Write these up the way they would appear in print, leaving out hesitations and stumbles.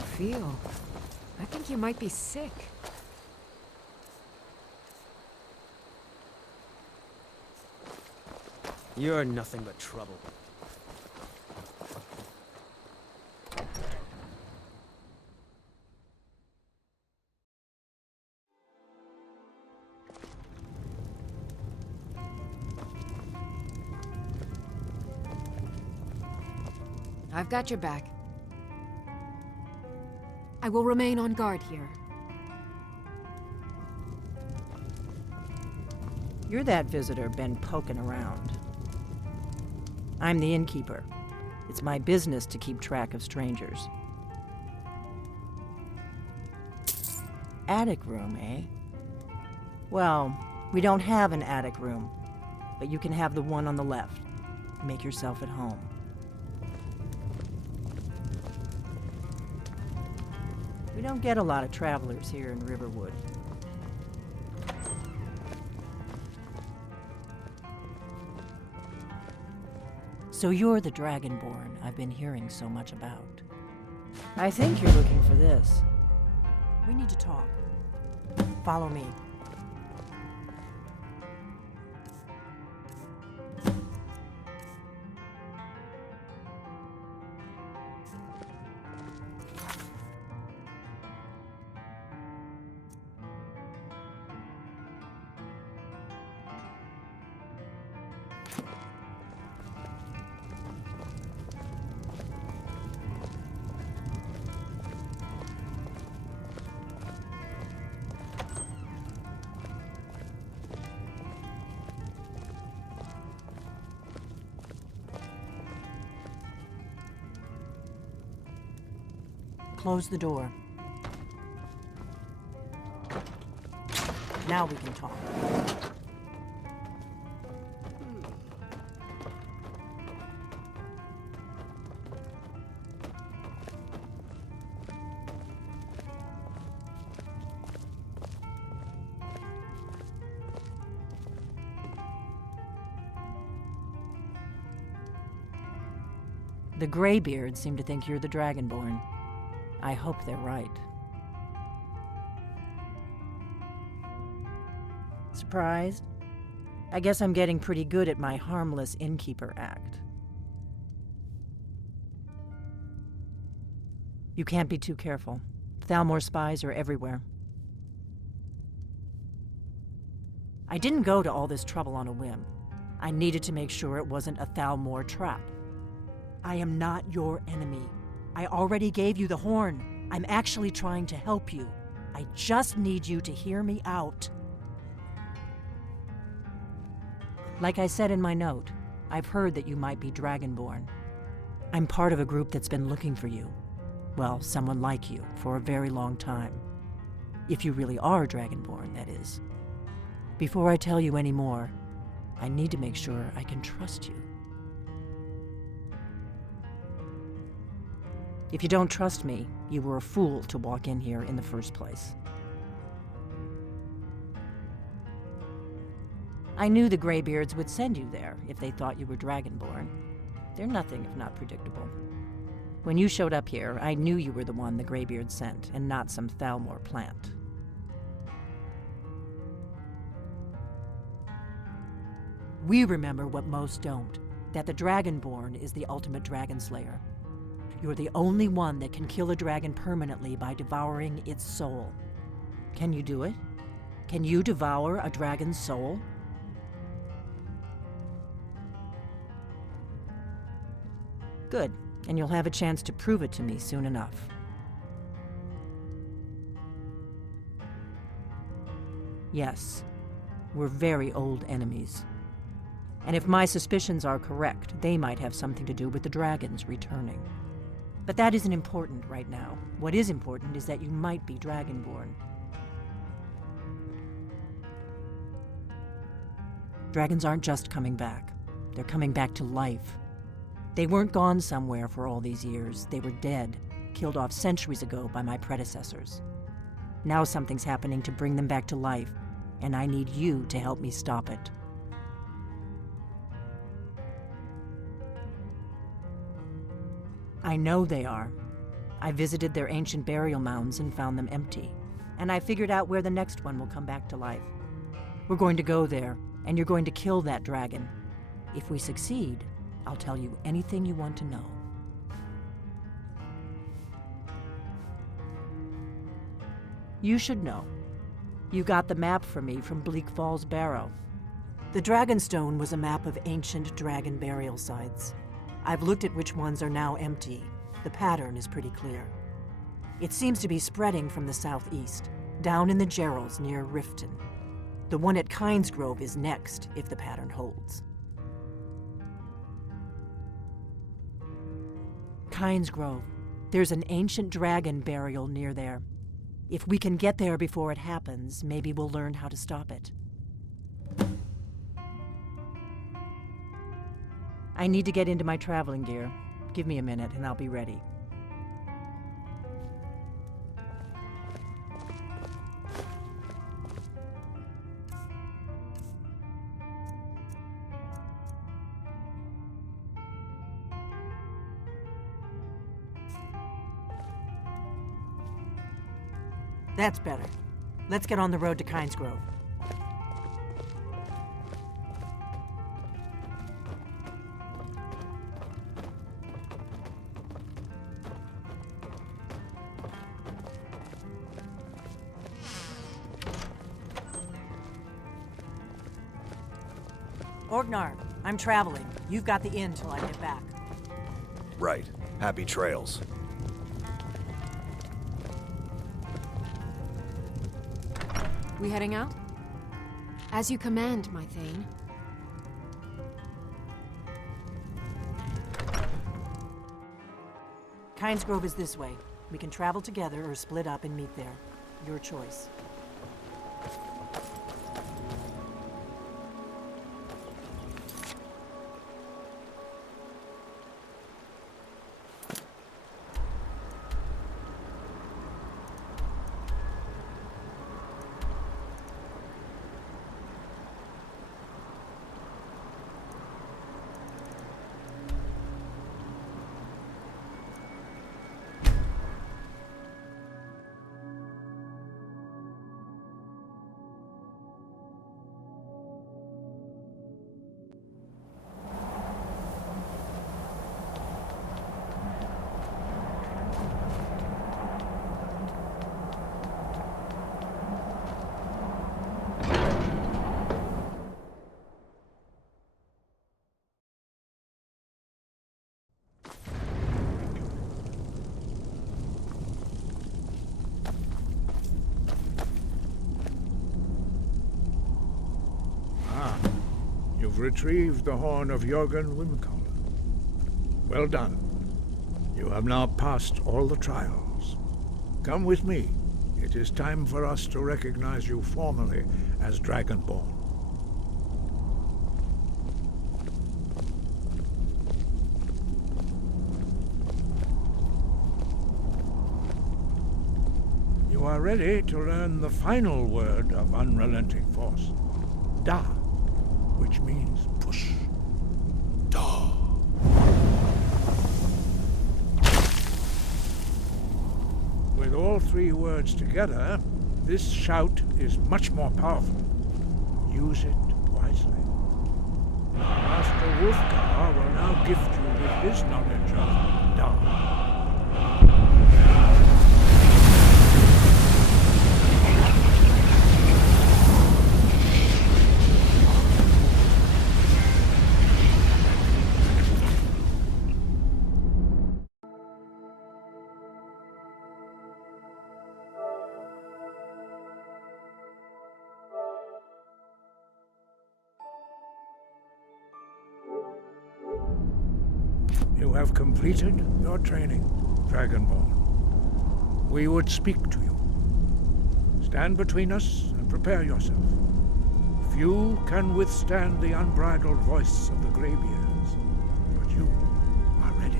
you feel? I think you might be sick. You're nothing but trouble. I've got your back. I will remain on guard here. You're that visitor been poking around. I'm the innkeeper. It's my business to keep track of strangers. Attic room, eh? Well, we don't have an attic room, but you can have the one on the left. Make yourself at home. We don't get a lot of travelers here in Riverwood. So you're the Dragonborn I've been hearing so much about. I think you're looking for this. We need to talk. Follow me. Close the door. Now we can talk. The Greybeards seem to think you're the Dragonborn. I hope they're right. Surprised? I guess I'm getting pretty good at my harmless innkeeper act. You can't be too careful. Thalmor spies are everywhere. I didn't go to all this trouble on a whim. I needed to make sure it wasn't a Thalmor trap. I am not your enemy. I already gave you the horn. I'm actually trying to help you. I just need you to hear me out. Like I said in my note, I've heard that you might be Dragonborn. I'm part of a group that's been looking for you. Well, someone like you, for a very long time. If you really are Dragonborn, that is. Before I tell you any more, I need to make sure I can trust you. If you don't trust me, you were a fool to walk in here in the first place. I knew the Greybeards would send you there if they thought you were Dragonborn. They're nothing if not predictable. When you showed up here, I knew you were the one the Greybeards sent, and not some Thalmor plant. We remember what most don't, that the Dragonborn is the ultimate dragon slayer. You're the only one that can kill a dragon permanently by devouring its soul. Can you do it? Can you devour a dragon's soul? Good, and you'll have a chance to prove it to me soon enough. Yes, we're very old enemies. And if my suspicions are correct, they might have something to do with the dragons returning. But that isn't important right now. What is important is that you might be Dragonborn. Dragons aren't just coming back. They're coming back to life. They weren't gone somewhere for all these years. They were dead, killed off centuries ago by my predecessors. Now something's happening to bring them back to life, and I need you to help me stop it. I know they are. I visited their ancient burial mounds and found them empty, and I figured out where the next one will come back to life. We're going to go there, and you're going to kill that dragon. If we succeed, I'll tell you anything you want to know. You should know. You got the map for me from Bleak Falls Barrow. The Dragonstone was a map of ancient dragon burial sites. I've looked at which ones are now empty. The pattern is pretty clear. It seems to be spreading from the southeast, down in the Gerals near Riften. The one at Kynesgrove is next, if the pattern holds. Kynesgrove. There's an ancient dragon burial near there. If we can get there before it happens, maybe we'll learn how to stop it. I need to get into my traveling gear. Give me a minute and I'll be ready. That's better. Let's get on the road to Kynesgrove. Arngeir, I'm traveling. You've got the inn till I get back. Right. Happy trails. We heading out? As you command, my Thane. Kynesgrove is this way. We can travel together or split up and meet there. Your choice. You've retrieved the Horn of Jurgen Windcaller. Well done. You have now passed all the trials. Come with me. It is time for us to recognize you formally as Dragonborn. You are ready to learn the final word of Unrelenting Force. Da, which means push. Da. With all three words together, this shout is much more powerful. Use it wisely. Master Hrothgar will now gift you with his knowledge of Da. You have completed your training, Dragonborn. We would speak to you. Stand between us and prepare yourself. Few can withstand the unbridled voice of the Greybeards, but you are ready.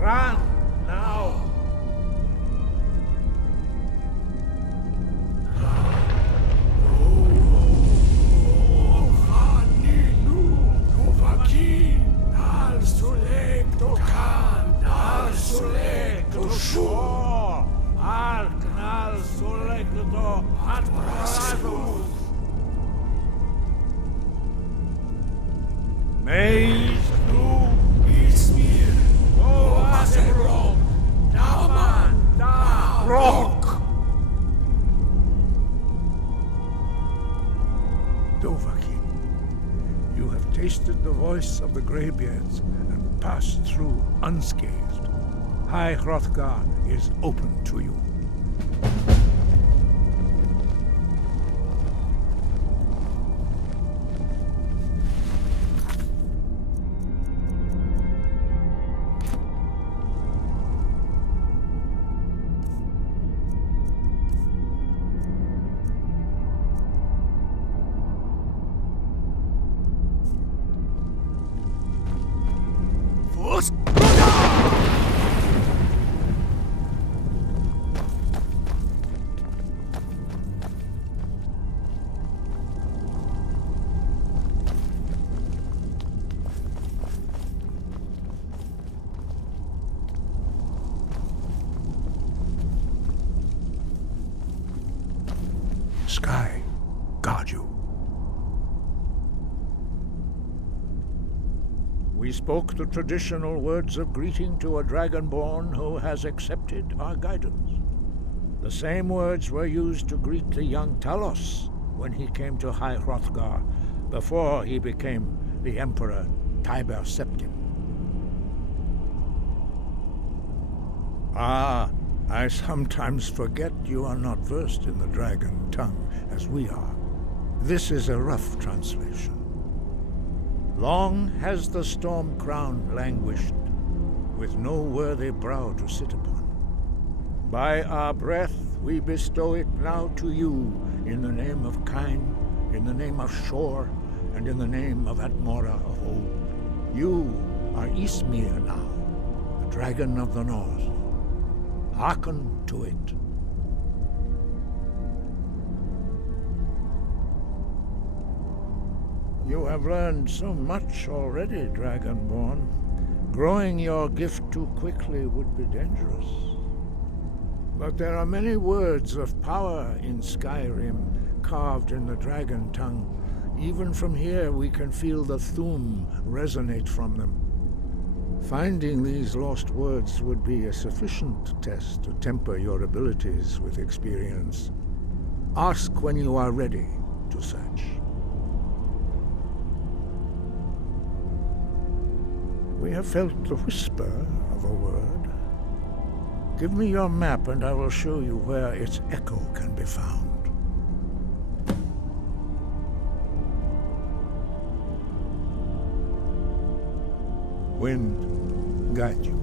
Run now! Meist du is mir, o was wrong, Dauman, da rock. Dovahkiin, you have tasted the voice of the Greybeards and passed through unscathed. High Hrothgar is open to you. Sky guard you. We spoke the traditional words of greeting to a Dragonborn who has accepted our guidance. The same words were used to greet the young Talos when he came to High Hrothgar before he became the Emperor Tiber Septim. Ah, I sometimes forget you are not versed in the dragon tongue as we are. This is a rough translation. Long has the storm crown languished, with no worthy brow to sit upon. By our breath we bestow it now to you, in the name of Kyne, in the name of Shore, and in the name of Atmora of old. You are Ysmir now, the dragon of the north. Hearken to it. You have learned so much already, Dragonborn. Growing your gift too quickly would be dangerous. But there are many words of power in Skyrim, carved in the dragon tongue. Even from here we can feel the Thu'um resonate from them. Finding these lost words would be a sufficient test to temper your abilities with experience. Ask when you are ready to search. We have felt the whisper of a word. Give me your map and I will show you where its echo can be found. Wind guide you.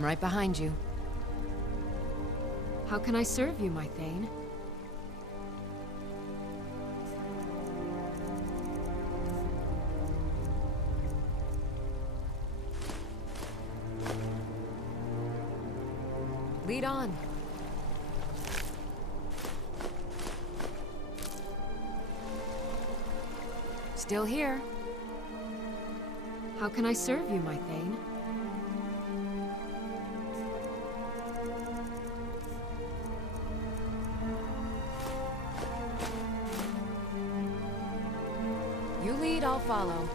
I'm right behind you. How can I serve you, my Thane? Lead on. Still here. How can I serve you, my Thane? You lead, I'll follow.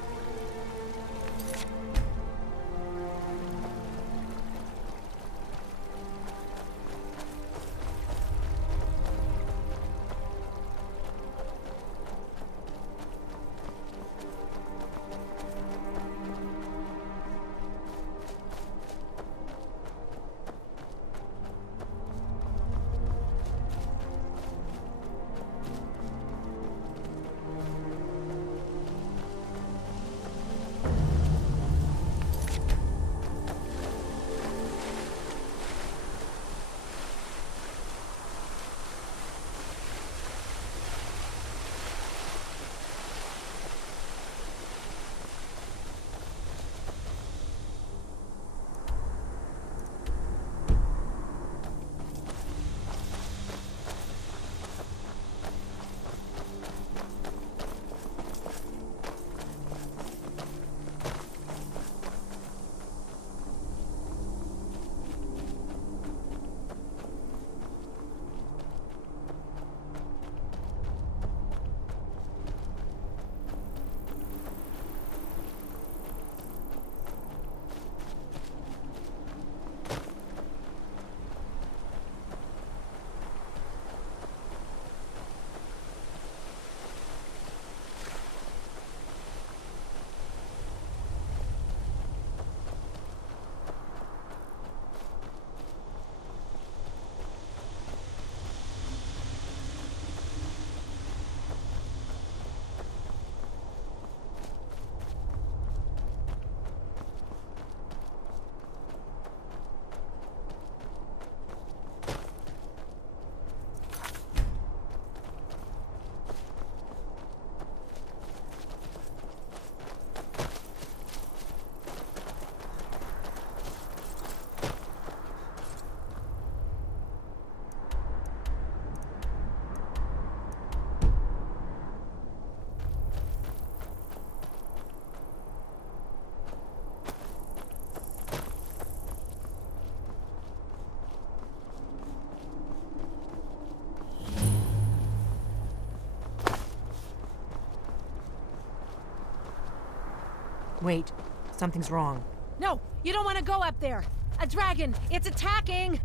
Wait, something's wrong. No, you don't want to go up there. A dragon, it's attacking!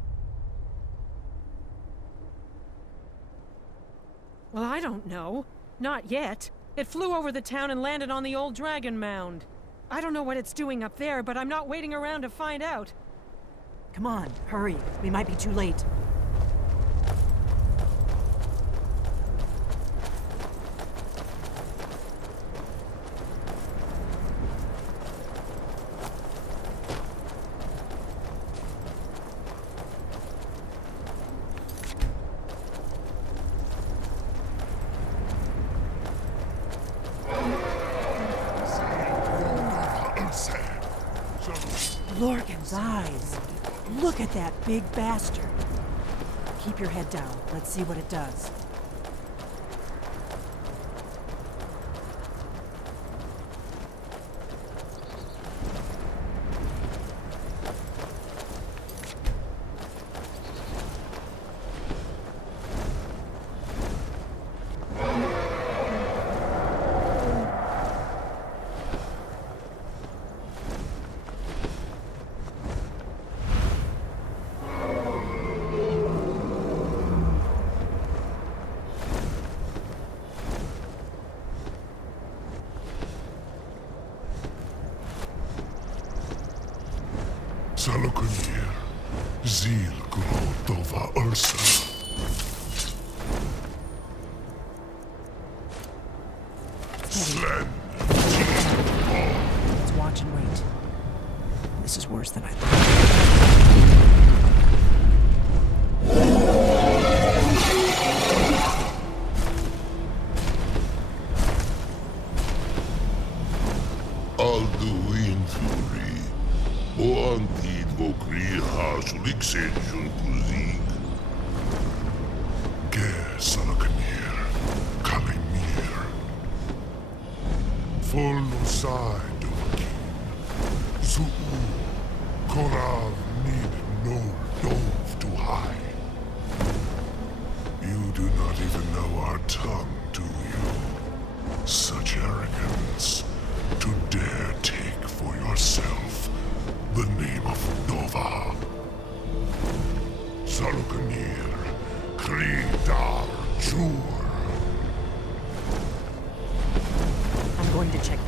Well, I don't know. Not yet. It flew over the town and landed on the old dragon mound. I don't know what it's doing up there, but I'm not waiting around to find out. Come on, hurry. We might be too late. Lorcan's eyes. Look at that big bastard. Keep your head down. Let's see what it does. Salokunir, Zil Grotova Ursa. Slen. Let's watch and wait. This is worse than I thought. Aldo infuri. O antid vo kriha suliksenjon kuzik. Ge salakanir. Kalimir. Follow side dokin. Zuu. Korav need no dove to hide. You do not even know our tongue, do you? Such arrogance. To dare take for yourself the name of Dova. Salukanir, Kridar Jur. I'm going to check.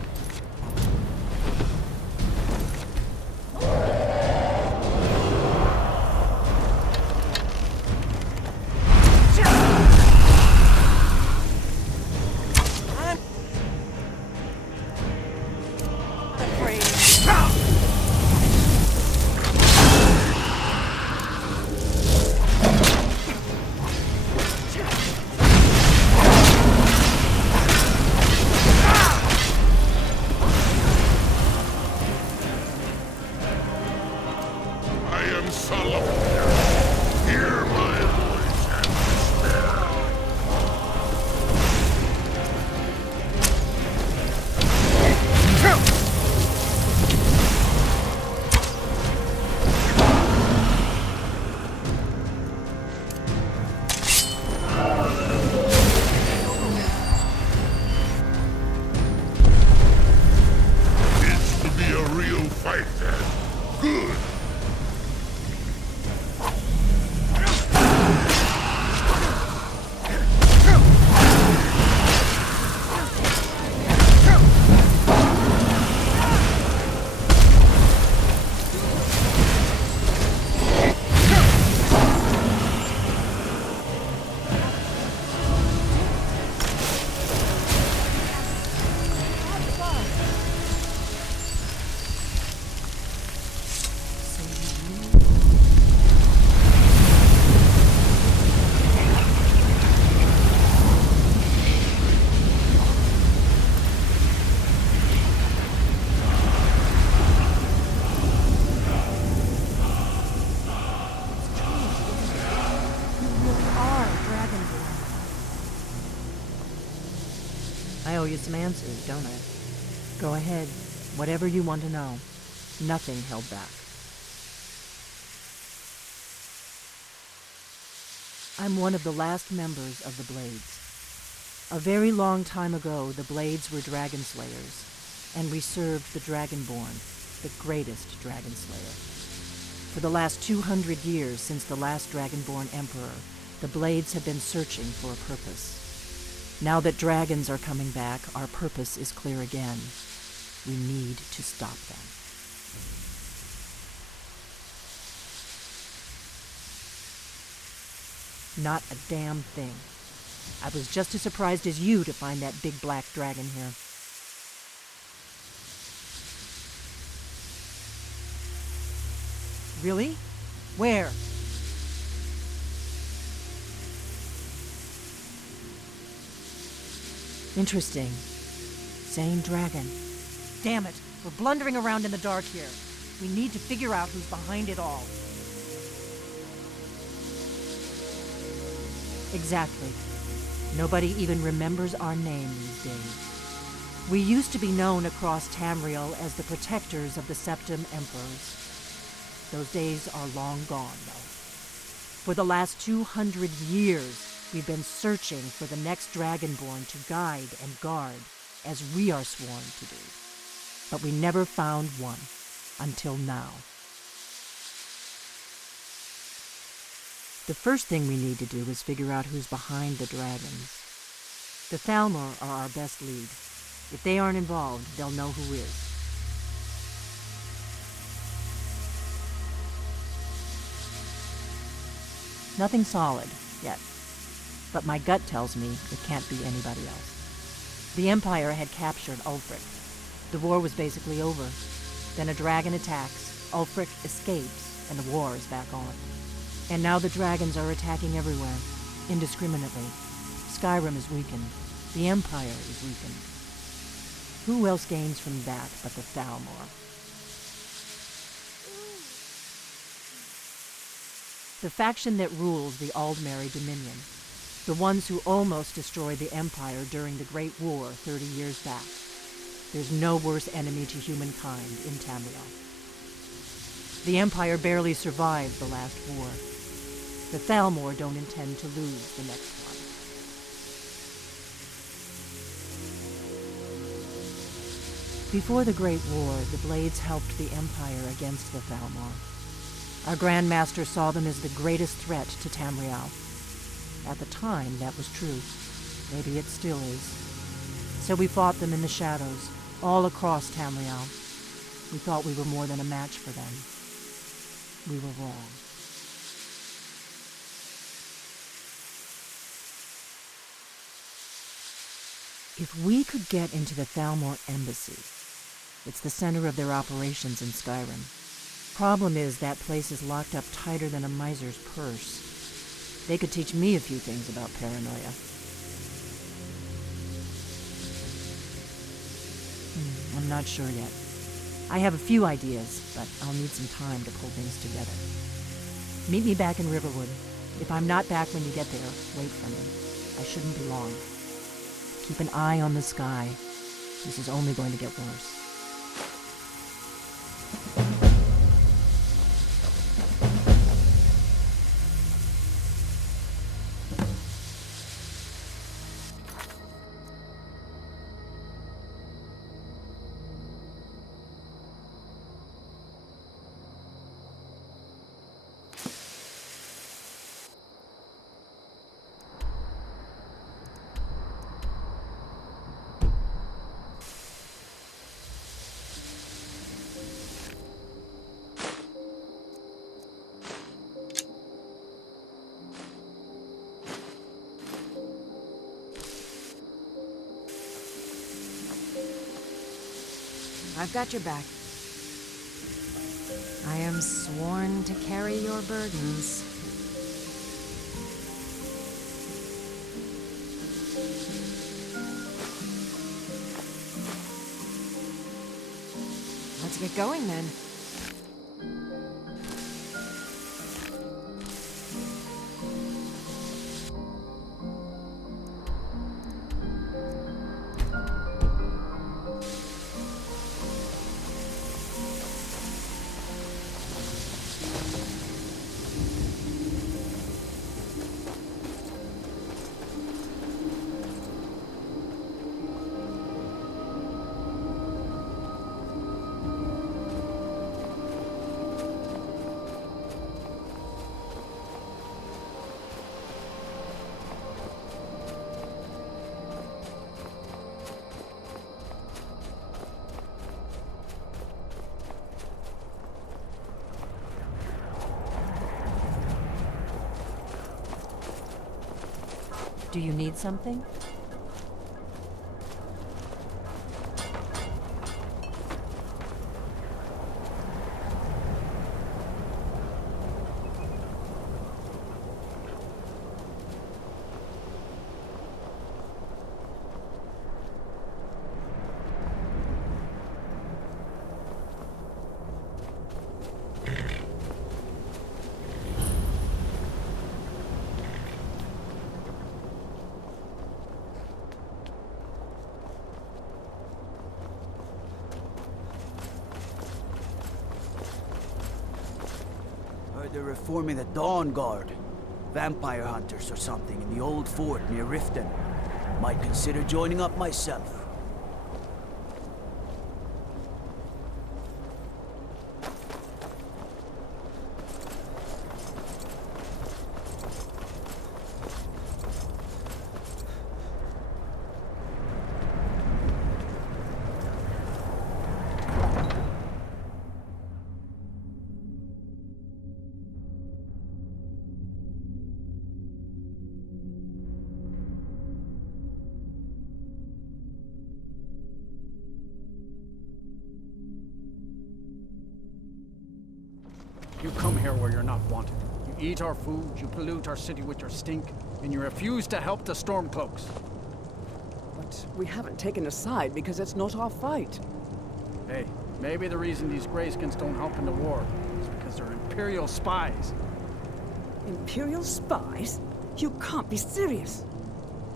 I owe you some answers, don't I? Go ahead. Whatever you want to know. Nothing held back. I'm one of the last members of the Blades. A very long time ago, the Blades were dragon slayers, and we served the Dragonborn, the greatest dragon slayer. For the last 200 years since the last Dragonborn Emperor, the Blades have been searching for a purpose. Now that dragons are coming back, our purpose is clear again. We need to stop them. Not a damn thing. I was just as surprised as you to find that big black dragon here. Really? Where? Interesting. Same dragon. Damn it! We're blundering around in the dark here. We need to figure out who's behind it all. Exactly. Nobody even remembers our name these days. We used to be known across Tamriel as the protectors of the Septim Emperors. Those days are long gone, though. For the last 200 years, we've been searching for the next Dragonborn to guide and guard, as we are sworn to do. But we never found one, until now. The first thing we need to do is figure out who's behind the dragons. The Thalmor are our best lead. If they aren't involved, they'll know who is. Nothing solid, yet. But my gut tells me it can't be anybody else. The Empire had captured Ulfric. The war was basically over. Then a dragon attacks, Ulfric escapes, and the war is back on. And now the dragons are attacking everywhere, indiscriminately. Skyrim is weakened. The Empire is weakened. Who else gains from that but the Thalmor? The faction that rules the Aldmeri Dominion. The ones who almost destroyed the Empire during the Great War 30 years back. There's no worse enemy to humankind in Tamriel. The Empire barely survived the last war. The Thalmor don't intend to lose the next one. Before the Great War, the Blades helped the Empire against the Thalmor. Our Grand Master saw them as the greatest threat to Tamriel. At the time, that was true. Maybe it still is. So we fought them in the shadows, all across Tamriel. We thought we were more than a match for them. We were wrong. If we could get into the Thalmor Embassy, it's the center of their operations in Skyrim. Problem is, that place is locked up tighter than a miser's purse. They could teach me a few things about paranoia. I'm not sure yet. I have a few ideas, but I'll need some time to pull things together. Meet me back in Riverwood. If I'm not back when you get there, wait for me. I shouldn't be long. Keep an eye on the sky. This is only going to get worse. I've got your back. I am sworn to carry your burdens. Let's get going then. Do you need something? They're reforming the Dawn Guard. Vampire hunters or something in the old fort near Riften. Might consider joining up myself. You come here where you're not wanted. You eat our food, you pollute our city with your stink, and you refuse to help the Stormcloaks. What But we haven't taken a side because it's not our fight. Hey, maybe the reason these Greyskins don't help in the war is because they're Imperial spies. Imperial spies? You can't be serious.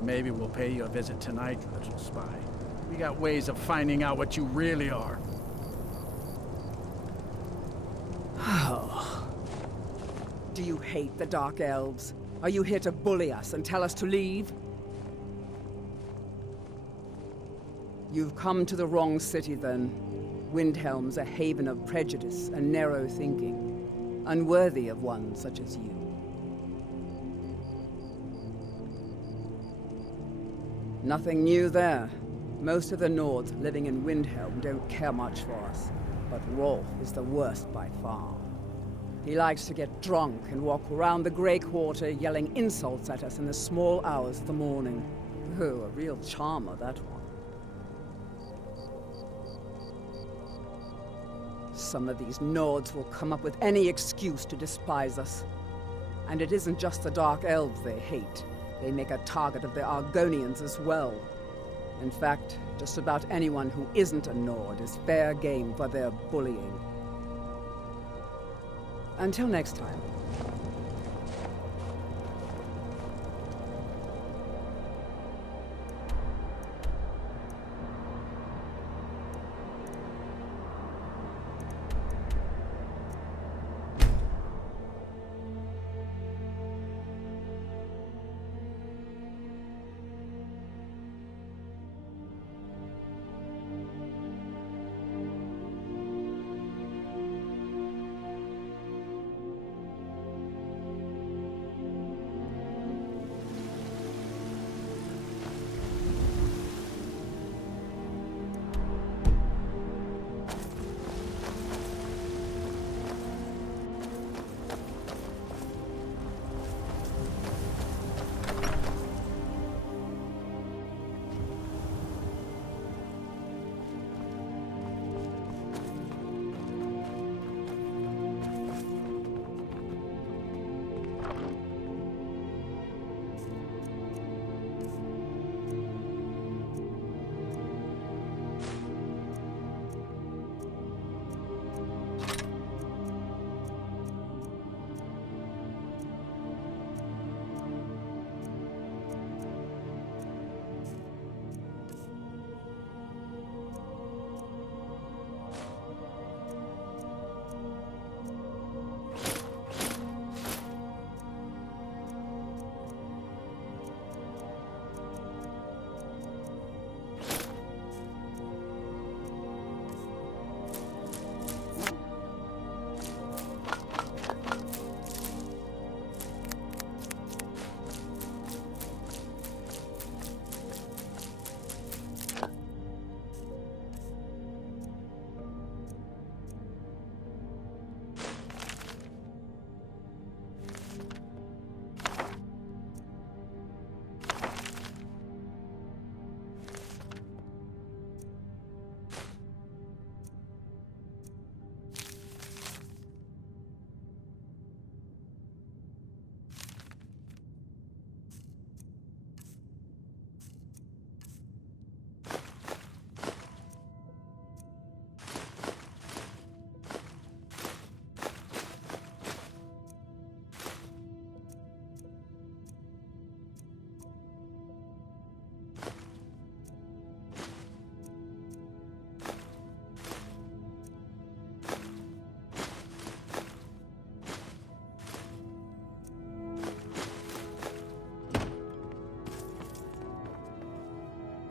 Maybe we'll pay you a visit tonight, little spy. We got ways of finding out what you really are. Do you hate the Dark Elves? Are you here to bully us and tell us to leave? You've come to the wrong city, then. Windhelm's a haven of prejudice and narrow thinking, unworthy of one such as you. Nothing new there. Most of the Nords living in Windhelm don't care much for us, but Rolf is the worst by far. He likes to get drunk and walk around the Grey Quarter yelling insults at us in the small hours of the morning. Oh, a real charmer, that one. Some of these Nords will come up with any excuse to despise us. And it isn't just the Dark Elves they hate. They make a target of the Argonians as well. In fact, just about anyone who isn't a Nord is fair game for their bullying. Until next time.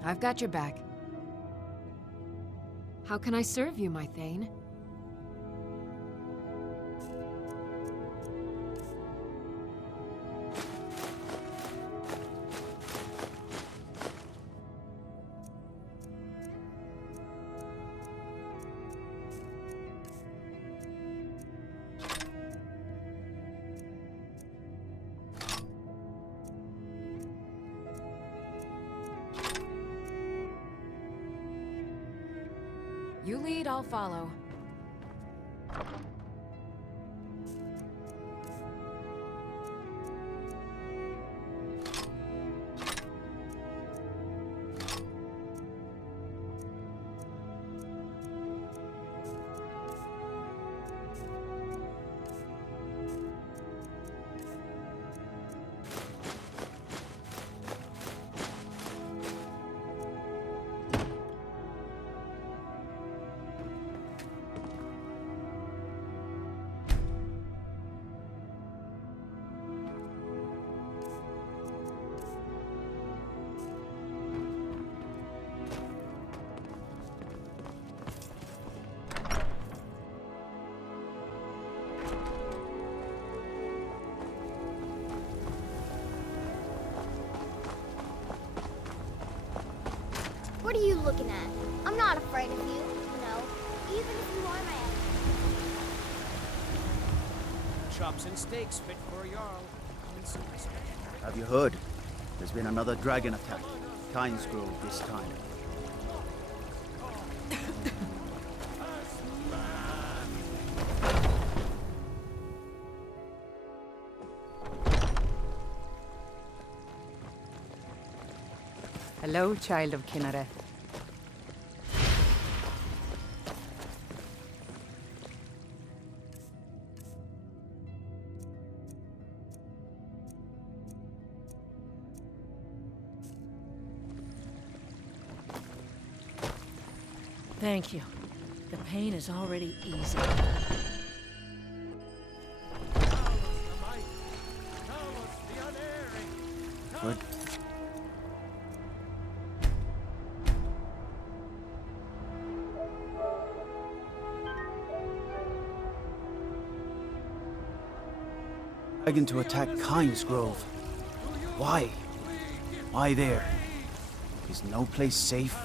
I've got your back. How can I serve you, my Thane? You lead, I'll follow. What are you looking at? I'm not afraid of you, you know, even if you are my enemy. Chops and steaks fit for a Jarl. In some respect. Have you heard? There's been another dragon attack. Kynesgrove this time. Hello, child of Kinneret. Thank you. The pain is already easy. Good. Dragon to attack Kynesgrove. Why? Why there? Is no place safe?